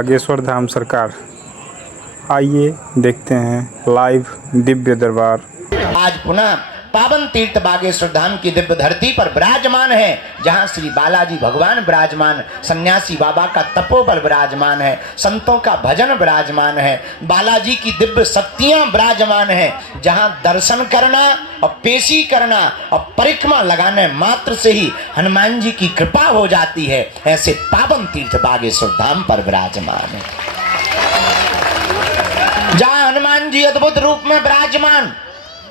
बागेश्वर धाम सरकार। आइए देखते हैं लाइव दिव्य दरबार। आज पुनः पावन तीर्थ बागेश्वर धाम की दिव्य धरती पर विराजमान है, जहां श्री बालाजी भगवान विराजमान, सन्यासी बाबा का तपोबल विराजमान है, संतों का भजन विराजमान है, बालाजी की दिव्य शक्तियां विराजमान है, जहां दर्शन करना और पेशी करना और परिक्रमा लगाने मात्र से ही हनुमान जी की कृपा हो जाती है। ऐसे पावन तीर्थ बागेश्वर धाम पर विराजमान है, जहां हनुमान जी अद्भुत रूप में विराजमान,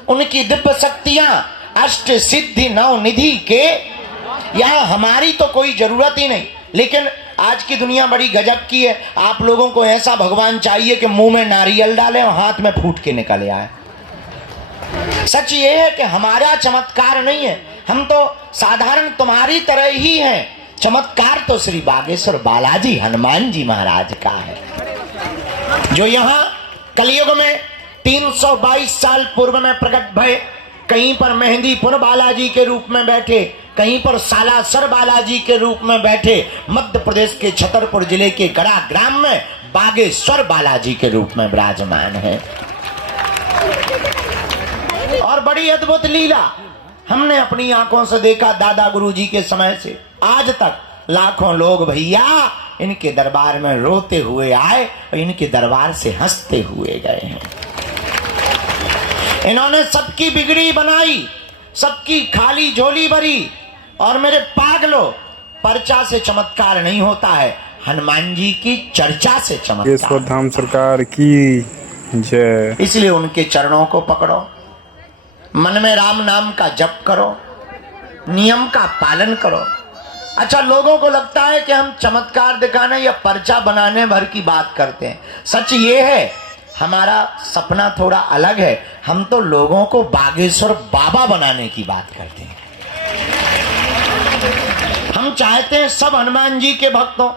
उनकी दिव्य शक्तियां अष्ट सिद्धि नव निधि के, यहां हमारी तो कोई जरूरत ही नहीं। लेकिन आज की दुनिया बड़ी गजब की है, आप लोगों को ऐसा भगवान चाहिए कि मुंह में नारियल डालें और हाथ में फूट के निकल आए। सच ये है कि हमारा चमत्कार नहीं है, हम तो साधारण तुम्हारी तरह ही हैं। चमत्कार तो श्री बागेश्वर बालाजी हनुमान जी महाराज का है, जो यहाँ कलयुग में 322 साल पूर्व में प्रकट भय। कहीं पर मेहंदीपुर बालाजी के रूप में बैठे, कहीं पर सालासर बालाजी के रूप में बैठे, मध्य प्रदेश के छतरपुर जिले के गड़ा ग्राम में बागेश्वर बालाजी के रूप में विराजमान है। और बड़ी अद्भुत लीला हमने अपनी आंखों से देखा। दादा गुरुजी के समय से आज तक लाखों लोग भैया इनके दरबार में रोते हुए आए और इनके दरबार से हंसते हुए गए हैं। इन्होंने सबकी बिगड़ी बनाई, सबकी खाली झोली भरी। और मेरे पागलों, पर्चा से चमत्कार नहीं होता है, हनुमान जी की चर्चा से चमत्कार। बागेश्वर धाम सरकार की जय। इसलिए उनके चरणों को पकड़ो, मन में राम नाम का जप करो, नियम का पालन करो। अच्छा, लोगों को लगता है कि हम चमत्कार दिखाने या पर्चा बनाने भर की बात करते हैं। सच ये है, हमारा सपना थोड़ा अलग है। हम तो लोगों को बागेश्वर बाबा बनाने की बात करते हैं। हम चाहते हैं सब हनुमान जी के भक्त हो,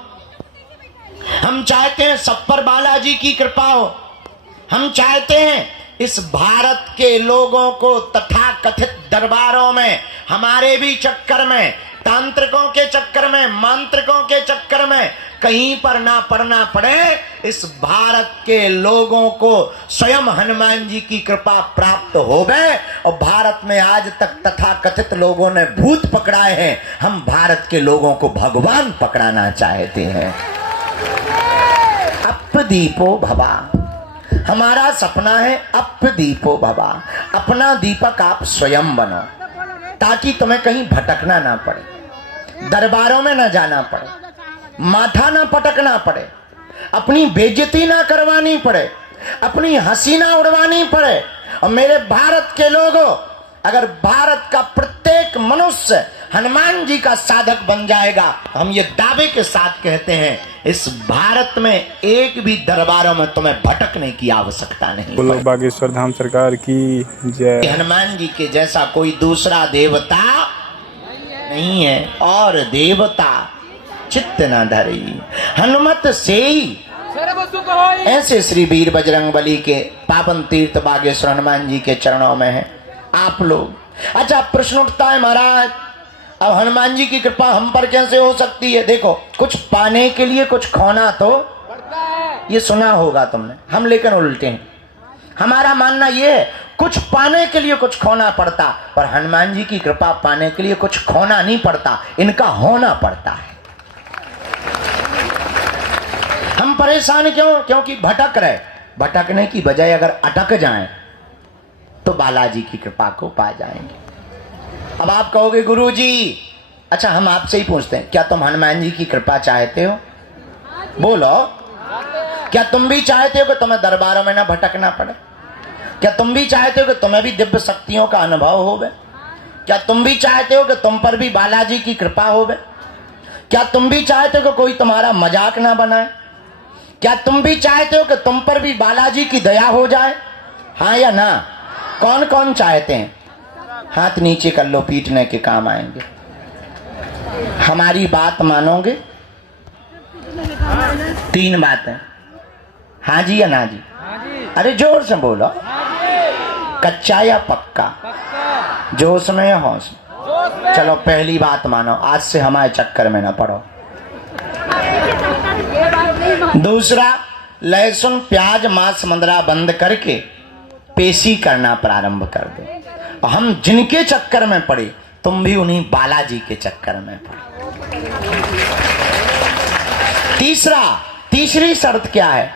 हम चाहते हैं सब पर बालाजी की कृपा हो, हम चाहते हैं इस भारत के लोगों को तथाकथित दरबारों में, हमारे भी चक्कर में, तांत्रिकों के चक्कर में, मांत्रिकों के चक्कर में कहीं पर ना पड़ना पड़े। इस भारत के लोगों को स्वयं हनुमान जी की कृपा प्राप्त हो गए। और भारत में आज तक तथाकथित लोगों ने भूत पकड़ाए हैं, हम भारत के लोगों को भगवान पकड़ाना चाहते हैं। अपदीपो भवा, हमारा सपना है अपदीपो भवा। अपना दीपक आप स्वयं बनो, ताकि तुम्हें कहीं भटकना ना पड़े, दरबारों में ना जाना पड़े, माथा ना पटकना पड़े, अपनी बेइज्जती ना करवानी पड़े, अपनी हंसी ना उड़वानी पड़े। और मेरे भारत के लोगों, अगर भारत का प्रत्येक मनुष्य हनुमान जी का साधक बन जाएगा, हम ये दावे के साथ कहते हैं, इस भारत में एक भी दरबारों में तुम्हें भटकने की आवश्यकता नहीं। बोलो बागेश्वर धाम सरकार की जय। हनुमान जी के जैसा कोई दूसरा देवता नहीं है, और देवता चित्त न धरी हनुमत से ही। ऐसे श्री वीर बजरंग बली के पावन तीर्थ बागेश्वर हनुमान जी के चरणों में है आप लोग। अच्छा, प्रश्न उठता है, महाराज अब हनुमान जी की कृपा हम पर कैसे हो सकती है? देखो, कुछ पाने के लिए कुछ खोना तो ये सुना होगा तुमने, हम लेकिन उल्टे हैं। हमारा मानना ये है, कुछ पाने के लिए कुछ खोना पड़ता, पर हनुमान जी की कृपा पाने के लिए कुछ खोना नहीं पड़ता, इनका होना पड़ता है। हम परेशान क्यों? क्योंकि भटक रहे। भटकने की बजाय अगर अटक जाएं तो बालाजी की कृपा को पा जाएंगे। अब आप कहोगे गुरुजी, अच्छा हम आपसे ही पूछते हैं, क्या तुम हनुमान जी की कृपा चाहते हो? बोलो, क्या तुम भी चाहते हो कि तुम्हें दरबारों में ना भटकना पड़े? क्या तुम भी चाहते हो कि तुम्हें भी दिव्य शक्तियों का अनुभव होवे? क्या तुम भी चाहते हो कि तुम पर भी बालाजी की कृपा होवे? क्या तुम भी चाहते हो कि कोई तुम्हारा मजाक ना बनाए? क्या तुम भी चाहते हो कि तुम पर भी बालाजी की दया हो जाए? हाँ या ना? कौन कौन चाहते हैं? हाथ नीचे कर लो, पीटने के काम आएंगे। हमारी बात मानोगे? 3 बातें, हाँ जी या ना जी? अरे जोर से बोलो। कच्चा या पक्का? जोश में या होश में? चलो पहली बात मानो, आज से हमारे चक्कर में ना पड़ो। दूसरा, लहसुन प्याज मांस मंदरा बंद करके पेशी करना प्रारंभ कर दो। हम जिनके चक्कर में पड़े, तुम भी उन्हीं बालाजी के चक्कर में पड़े। तीसरी शर्त क्या है?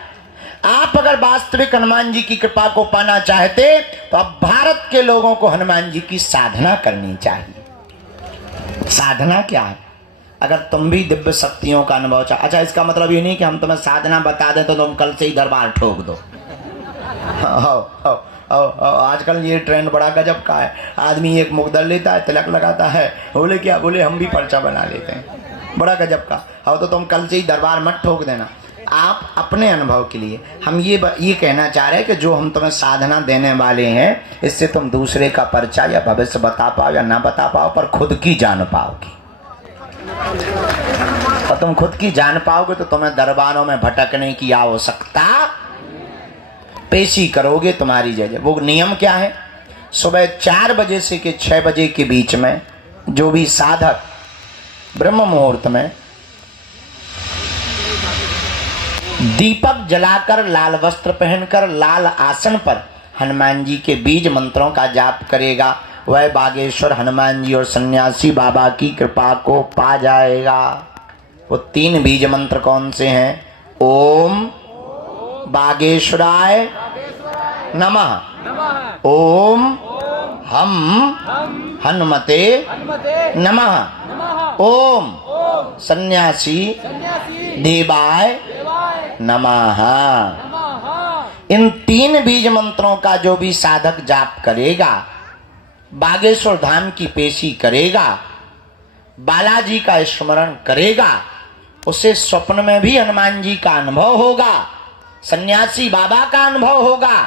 आप अगर वास्तविक हनुमान जी की कृपा को पाना चाहते तो अब भारत के लोगों को हनुमान जी की साधना करनी चाहिए। साधना क्या है? अगर तुम भी दिव्य शक्तियों का अनुभव चाह, अच्छा इसका मतलब ये नहीं कि हम तुम्हें साधना बता दें तो तुम कल से ही दरबार ठोक दो। आजकल ये ट्रेंड बड़ा गजब का है। आदमी एक मुकदर लेता है, तिलक लगाता है, बोले क्या, बोले हम भी पर्चा बना लेते हैं। बड़ा गजब का। हाँ तो तुम कल से ही दरबार मत ठोक देना। आप अपने अनुभव के लिए हम ये कहना चाह रहे हैं कि जो हम तुम्हें साधना देने वाले हैं, इससे तुम दूसरे का पर्चा या भविष्य बता पाओ या ना बता पाओ, पर खुद की जान पाओगे। और तुम खुद की जान पाओगे तो तुम्हें दरबारों में भटकने की आवश्यकता, पेशी करोगे तुम्हारी जय। वो नियम क्या है? सुबह 4 बजे से के 6 बजे के बीच में जो भी साधक ब्रह्म मुहूर्त में दीपक जलाकर, लाल वस्त्र पहनकर, लाल आसन पर हनुमान जी के बीज मंत्रों का जाप करेगा, वह बागेश्वर हनुमान जी और सन्यासी बाबा की कृपा को पा जाएगा। वो 3 बीज मंत्र कौन से हैं? ओम बागेश्वराय नमः, ओम हम हनुमते नमः, ओम सन्यासी देवाय नमः। इन 3 बीज मंत्रों का जो भी साधक जाप करेगा, बागेश्वर धाम की पेशी करेगा, बालाजी का स्मरण करेगा, उसे स्वप्न में भी हनुमान जी का अनुभव होगा, सन्यासी बाबा का अनुभव होगा,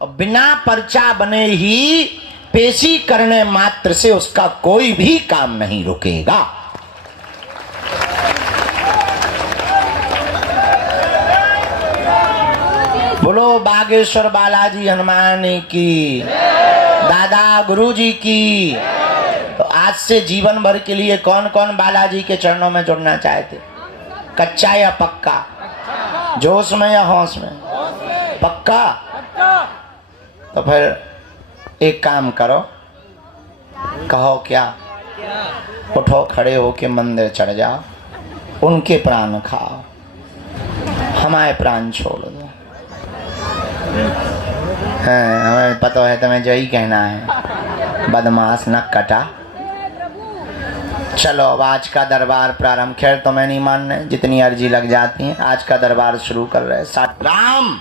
और बिना पर्चा बने ही पेशी करने मात्र से उसका कोई भी काम नहीं रुकेगा। बोलो बागेश्वर बालाजी हनुमान की, दादा गुरुजी की। तो आज से जीवन भर के लिए कौन कौन बालाजी के चरणों में जुड़ना चाहते? कच्चा या पक्का? जोश में या होश में? पक्का? तो फिर एक काम करो, कहो क्या? उठो, खड़े होके मंदिर चढ़ जाओ, उनके प्राण खाओ, हमारे प्राण छोड़ दो। हमें पता है तुम्हें जो ही कहना है, बदमाश न कटा। चलो अब आज का दरबार प्रारंभ। खैर तुम्हें नहीं मानने, जितनी अर्जी लग जाती है। आज का दरबार शुरू कर रहे हैं। राम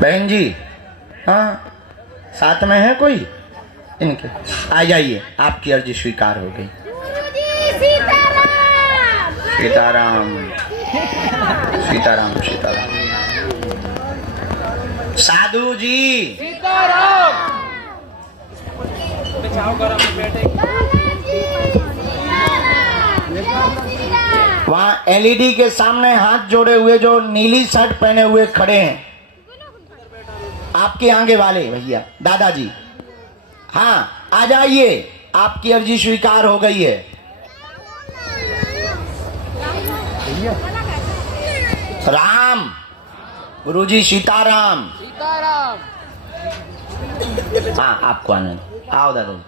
बहन जी, हाँ साथ में है कोई? इनके आ जाइए, आपकी अर्जी स्वीकार हो गई। सीताराम सीताराम सीताराम। साधु जी सीताराम। वहां एलईडी के सामने हाथ जोड़े हुए जो नीली शर्ट पहने हुए खड़े हैं, आपके आगे वाले भैया, दादाजी, हाँ आ जाइए, आपकी अर्जी स्वीकार हो गई है। राम गुरुजी सीताराम सीताराम। हाँ आपको आनंद, आओ दादाजी।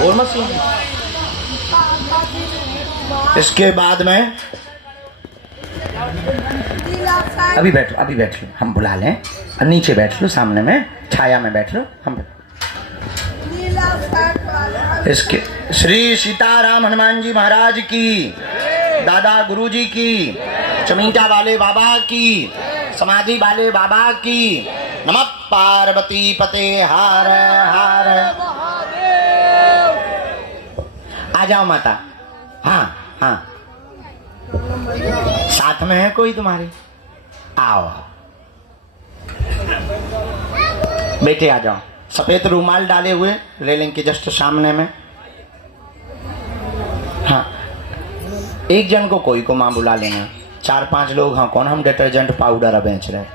बोल मत सुन। इसके बाद में अभी बैठ लो, हम बुला लें। नीचे बैठ लो, सामने में छाया में बैठ लो। हम इसके श्री सीताराम हनुमान जी महाराज की, दादा गुरुजी की, चमीटा वाले बाबा की, समाधि वाले बाबा की। नमः पार्वती पते हर हर। आ जाओ माता। हाँ हाँ, साथ में है कोई तुम्हारे? आओ बेटे, आ जाओ। सफेद रूमाल डाले हुए रेलिंग के जस्ट सामने में। हाँ एक जन को, कोई को मां बुला लेना। 4-5 लोग हाँ कौन हम डिटर्जेंट पाउडर बेच रहे हैं।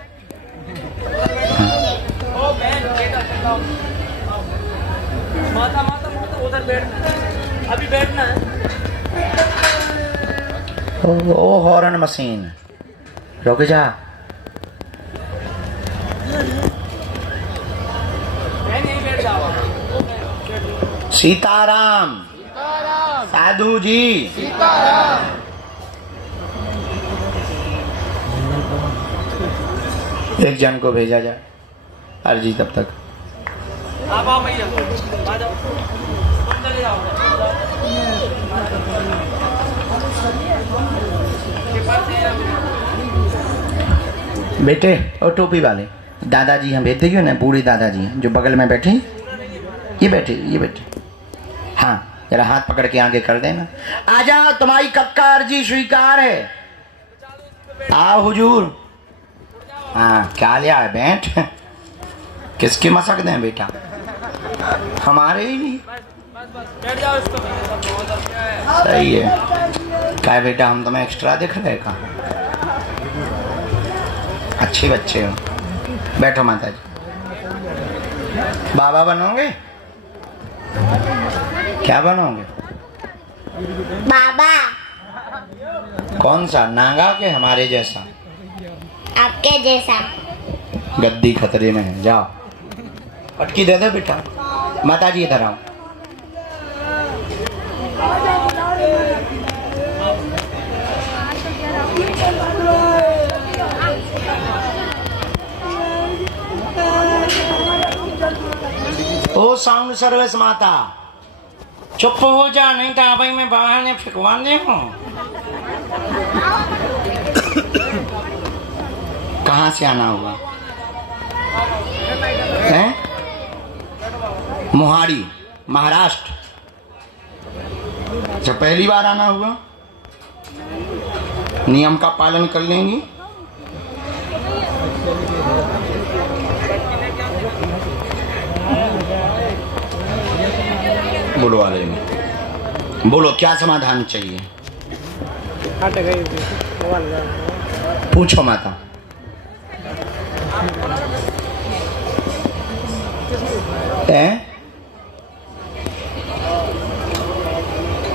माता माता माता उधर बैठना है, अभी बैठना है। ओ हॉर्न मशीन रुक जा। नहीं बैठ जाओ। सीताराम साधु जी एक जन को भेजा जाए अर्जी तब तक। आप आओ भैया, आ जाओ, तुम चले जाओ। बेटे और टोपी वाले दादाजी हम भेज देंगे ना, बूढ़े दादाजी हैं जो बगल में बैठे, ये बैठे हाँ जरा हाथ पकड़ के आगे कर देना। आ जाओ तुम्हारी कब का अर्जी स्वीकार है। आओ हुजूर। हाँ क्या लिया है बैठ, किसके मसक दें बेटा, हमारे ही नहीं। बैठ जाओ इसको। सही है क्या है बेटा, हम तुम्हें एक्स्ट्रा दिख रहे हैं कहाँ, अच्छे बच्चे हो। बैठो माता जी। बाबा बनोगे, क्या बनोगे? बाबा। कौन सा, नागा के हमारे जैसा? आपके जैसा। गद्दी खतरे में है, जाओ पटकी दे दे बेटा। माता जी इधर आओ। ओ साउंड सर्विस माता चुप हो जा, नहीं तो भाई मैं बाहर ने फिकवा दे हूँ। कहाँ से आना होगा? हैं? मोहाड़ी महाराष्ट्र। अच्छा पहली बार आना होगा, नियम का पालन कर लेंगी। बोलो वाले में बोलो क्या समाधान चाहिए, पूछो माता।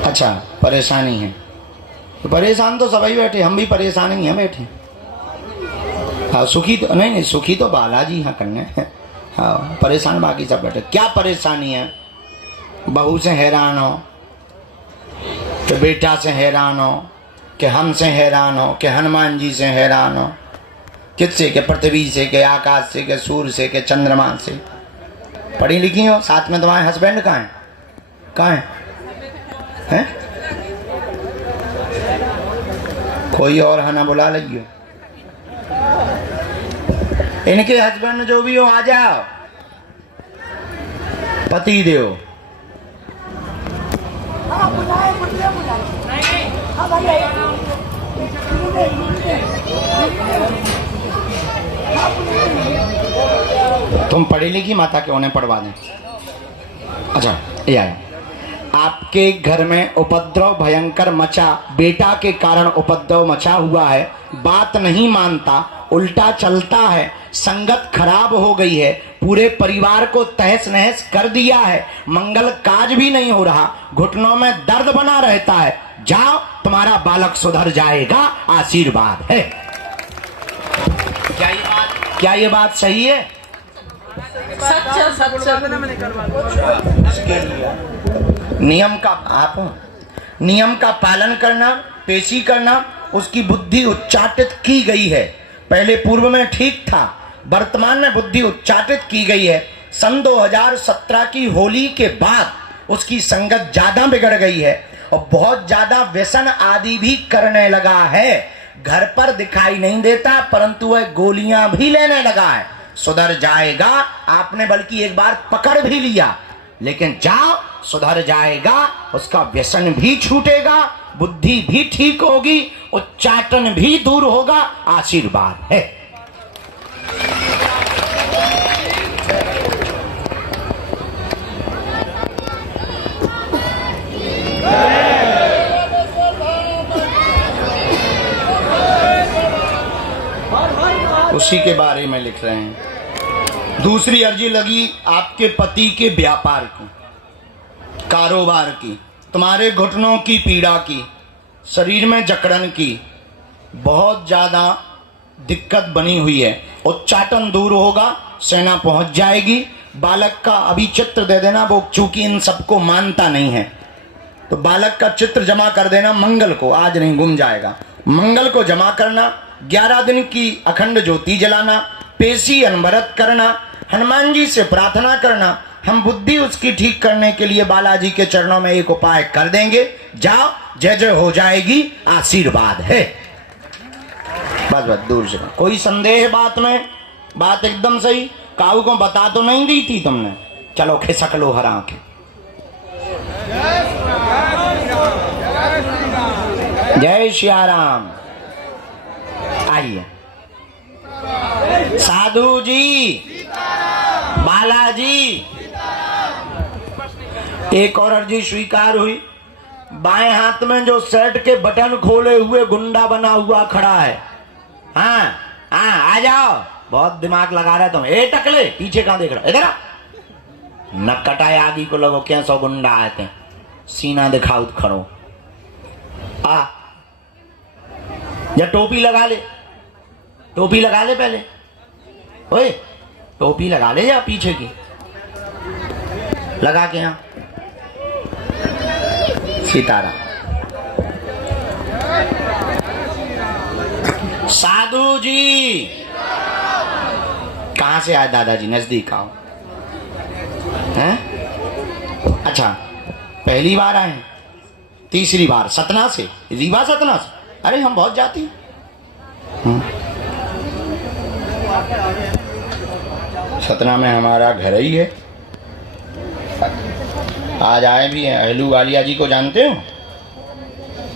अच्छा परेशानी है, तो परेशान तो सभी बैठे, हम भी परेशान ही हैं बैठे। हाँ सुखी तो नहीं सुखी तो बालाजी हाँ करने। हाँ परेशान बाकी सब बैठे। क्या परेशानी है? बहू से हैरान हो, कि बेटा से हैरान हो, कि हमसे हैरान हो, कि हनुमान जी से हैरान हो, किससे? के पृथ्वी से, के आकाश से, के सूर्य से, के चंद्रमा से। पढ़ी लिखी हो, साथ में तुम्हारे हस्बैंड कहाँ है? कहाँ है? कोई और है ना, बुला लियो। इनके हस्बैंड जो भी हो आ जाओ। पति देव तुम पढ़ी लिखी माता के उन्हें पढ़वा दें। अच्छा ये आए, आपके घर में उपद्रव भयंकर मचा, बेटा के कारण उपद्रव मचा हुआ है, बात नहीं मानता, उल्टा चलता है, संगत खराब हो गई है, पूरे परिवार को तहस नहस कर दिया है, मंगल काज भी नहीं हो रहा, घुटनों में दर्द बना रहता है, जाओ तुम्हारा बालक सुधर जाएगा, आशीर्वाद है। क्या ये बात सही है? नियम का पालन करना, पेशी करना, उसकी बुद्धि उच्चाटित की गई है। पहले पूर्व में ठीक था, वर्तमान में बुद्धि उच्चाटित की गई है। सन 2017 की होली के बाद उसकी संगत ज्यादा बिगड़ गई है और बहुत ज्यादा व्यसन आदि भी करने लगा है। घर पर दिखाई नहीं देता परंतु वह गोलियां भी लेने लगा है। सुधर जाएगा, आपने बल्कि एक बार पकड़ भी लिया, लेकिन जाओ सुधर जाएगा, उसका व्यसन भी छूटेगा, बुद्धि भी ठीक होगी, उच्चाटन भी दूर होगा, आशीर्वाद है। उसी के बारे में लिख रहे हैं। दूसरी अर्जी लगी आपके पति के व्यापार की, कारोबार की, तुम्हारे घुटनों की पीड़ा की, शरीर में जकड़न की, बहुत ज़्यादा दिक्कत बनी हुई है। उच्चाटन दूर होगा, सेना पहुंच जाएगी। बालक का अभी चित्र दे देना, वो चूंकि इन सबको मानता नहीं है तो बालक का चित्र जमा कर देना मंगल को, आज नहीं गुम जाएगा। मंगल को जमा करना, 11 दिन की अखंड ज्योति जलाना, पेशी अनवरत करना, हनुमान जी से प्रार्थना करना। हम बुद्धि उसकी ठीक करने के लिए बालाजी के चरणों में एक उपाय कर देंगे। जाओ, जय जय हो जाएगी, आशीर्वाद है। बस बस दूर से। कोई संदेह है बात में? बात एकदम सही। काऊ को बता तो नहीं दी थी तुमने? चलो खिसक लो हरा के। जय श्री राम। आइए साधु जी, बालाजी। एक और अर्जी स्वीकार हुई। बाएं हाथ में जो शर्ट के बटन खोले हुए गुंडा बना हुआ खड़ा है, हाँ हाँ आ जाओ, बहुत दिमाग लगा रहे तुम। ए टकले, पीछे कहां देख रहा? इधर आ। न कटाए आगे को लगो, क्या 100 गुंडा आए थे, सीना दिखाओ खड़ो। आ या टोपी लगा ले, टोपी लगा ले पहले। ओए टोपी लगा ले या पीछे की लगा के। यहाँ सीताराम। साधु जी कहां से आए? दादाजी नजदीक आओ। हैं? अच्छा, पहली बार आए? तीसरी बार? सतना से? रीवा सतना से? अरे हम बहुत जाती हैं। सतना में हमारा घर ही है। आज आए भी हैं। अहलू वालिया जी को जानते हो?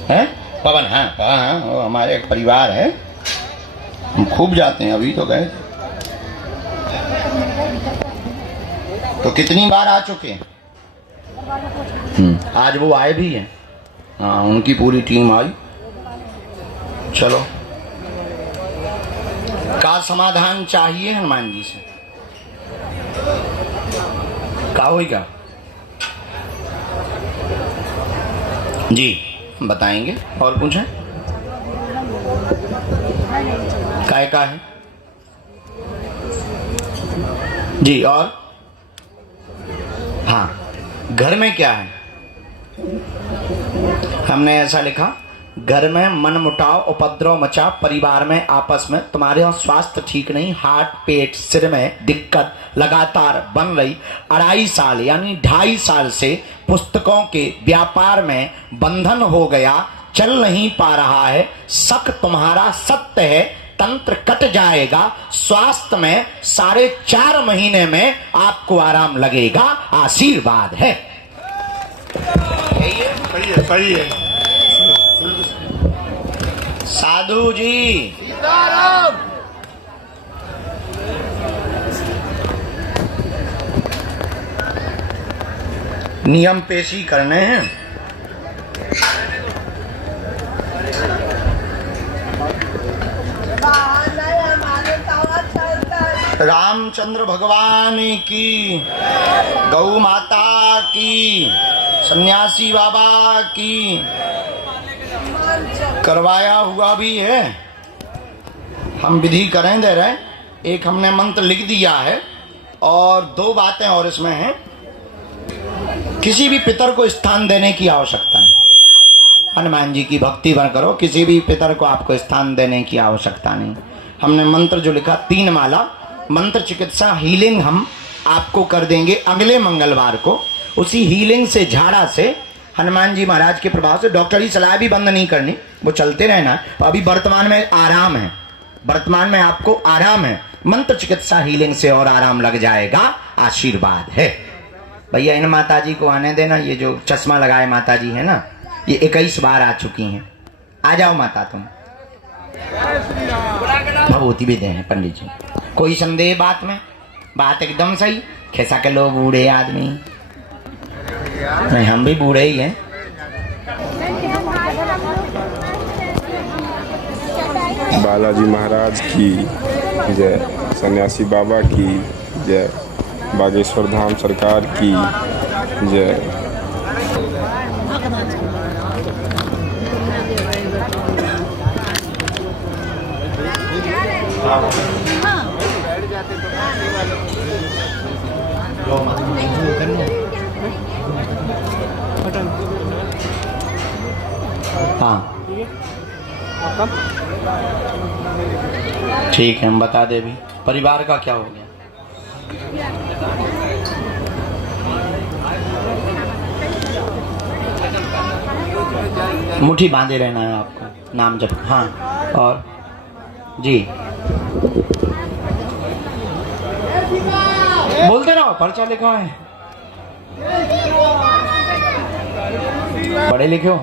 हैं? पवन? हाँ हाँ, वो हमारे एक परिवार है, हम खूब जाते हैं। अभी तो गए। तो कितनी बार आ चुके हैं? आज वो आए भी हैं। हाँ, उनकी पूरी टीम आई। चलो, का समाधान चाहिए हनुमान जी से? का होगा जी, बताएंगे। और पूछें? काय का है जी? और हाँ, घर में क्या है? हमने ऐसा लिखा, घर में मनमुटाव, उपद्रव मचा, परिवार में आपस में, तुम्हारे यहाँ स्वास्थ्य ठीक नहीं, हार्ट, पेट, सिर में दिक्कत लगातार बन रही। 2.5 साल यानी 2.5 साल से पुस्तकों के व्यापार में बंधन हो गया, चल नहीं पा रहा है। शक तुम्हारा सत्य है, तंत्र कट जाएगा। स्वास्थ्य में 4.5 महीने में आपको आराम लगेगा, आशीर्वाद है। सही है, सही है। साधु जी नियम पेशी करने हैं। रामचंद्र भगवान की, गौ माता की, सन्यासी बाबा की। करवाया हुआ भी है, हम विधि करें दे रहे। एक हमने मंत्र लिख दिया है और 2 बातें और इसमें हैं। किसी भी पितर को स्थान देने की आवश्यकता नहीं। हनुमान जी की भक्ति भर करो, किसी भी पितर को आपको स्थान देने की आवश्यकता नहीं। हमने मंत्र जो लिखा 3 माला मंत्र चिकित्सा हीलिंग हम आपको कर देंगे अगले मंगलवार को। उसी हीलिंग से, झाड़ा से, हनुमान जी महाराज के प्रभाव से, डॉक्टरी सलाह भी बंद नहीं करनी, वो चलते रहना। अभी वर्तमान में आराम है, वर्तमान में आपको आराम है। मंत्र चिकित्सा हीलिंग से और आराम लग जाएगा, आशीर्वाद है। भैया इन माता जी को आने देना। ये जो चश्मा लगाए माता जी है ना, ये 21 बार आ चुकी हैं। आ जाओ माता तुम। भगवती भी दे हैं पंडित जी। कोई संदेह बात में? बात एकदम सही। खिसा के लो बूढ़े आदमी। नहीं, हम भी बूढ़े ही हैं। बालाजी महाराज की जय, सन्यासी बाबा की जय, बागेश्वर धाम सरकार की जय। हाँ ठीक है, हम बता दे भी परिवार का क्या हो गया। मुट्ठी बांधे रहना है आपको, नाम जप। हाँ और जी बोलते रहो, पर्चा लिखा है, पढ़े लिखे हो।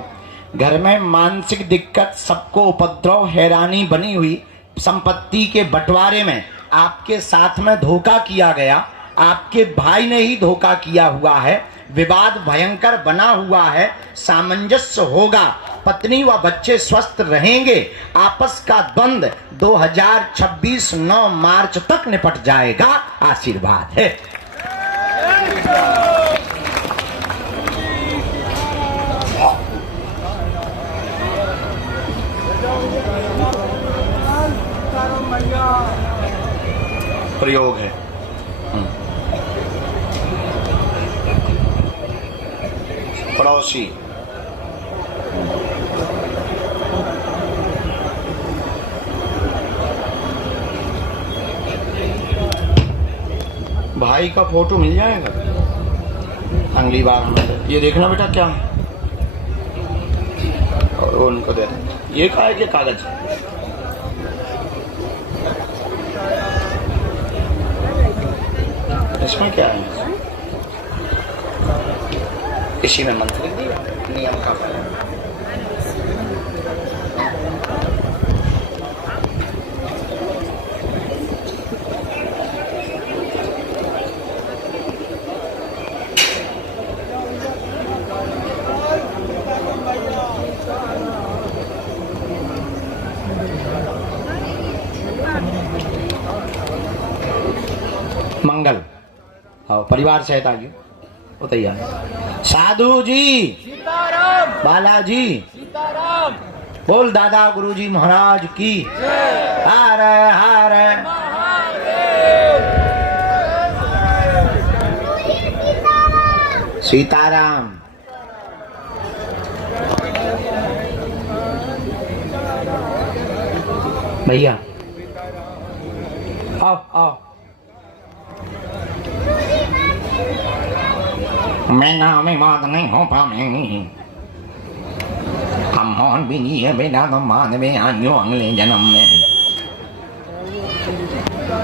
घर में मानसिक दिक्कत, सबको उपद्रव, हैरानी बनी हुई, संपत्ति के बंटवारे में आपके साथ में धोखा किया गया, आपके भाई ने ही धोखा किया हुआ है, विवाद भयंकर बना हुआ है, सामंजस्य होगा, पत्नी व बच्चे स्वस्थ रहेंगे, आपस का द्वंद 2026 9 मार्च तक निपट जाएगा। आशीर्वाद है। प्रयोग है। पड़ोसी भाई का फोटो मिल जाएगा अगली बार हमें। ये देखना बेटा क्या है, और उनको दे दे। ये क्या है कि कागज, इसमें क्या है? इसी में मंत्र लिख दिया, नियम का पालन। मंगल। हाँ परिवार सहित आइए, वो तैयार। साधु जी सीताराम, बालाजी सीताराम, बोल दादा गुरुजी महाराज की हर हर सीताराम। भैया आओ आओ। मैं नाम बात नहीं हो पाऊंगी, हम मोहन भी नहीं है बेटा, तो मान में आयो अगले जन्म में।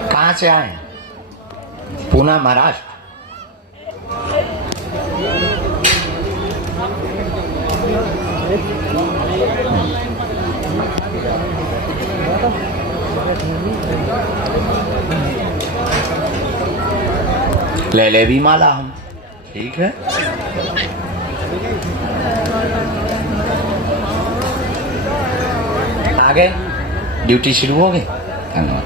कहाँ से आए? पूना महाराष्ट्र। ले ले भी माला हम, ठीक है। आगे ड्यूटी शुरू हो गई। धन्यवाद।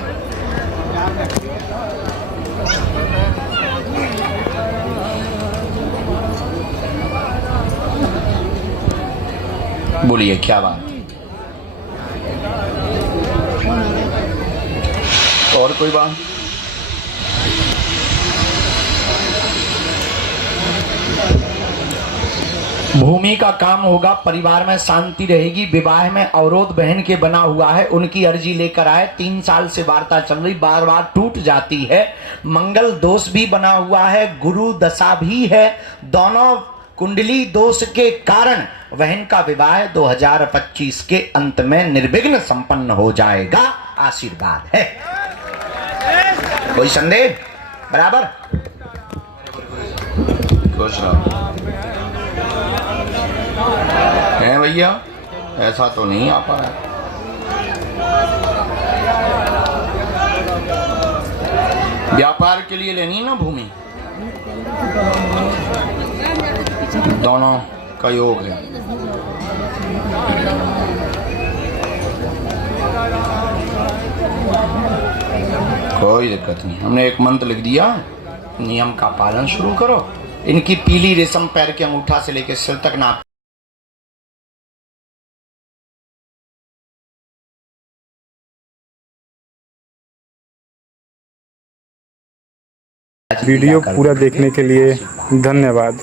बोलिए क्या बात? और कोई बात? भूमि का काम होगा, परिवार में शांति रहेगी, विवाह में अवरोध बहन के बना हुआ है, उनकी अर्जी लेकर आए। 3 साल से वार्ता चल रही, बार बार टूट जाती है। मंगल दोष भी बना हुआ है, गुरु दशा भी है, दोनों कुंडली दोष के कारण बहन का विवाह 2025 के अंत में निर्विघ्न संपन्न हो जाएगा। आशीर्वाद है। कोई संदेह? बराबर खुश रहो। है भैया, ऐसा तो नहीं आ पा रहा। व्यापार के लिए लेनी ना भूमि, दोनों का योग है। कोई दिक्कत नहीं, हमने एक मंत्र लिख दिया, नियम का पालन शुरू करो। इनकी पीली रेशम पैर के अंगूठा से लेकर सिर तक नाप वीडियो पूरा देखने के लिए धन्यवाद।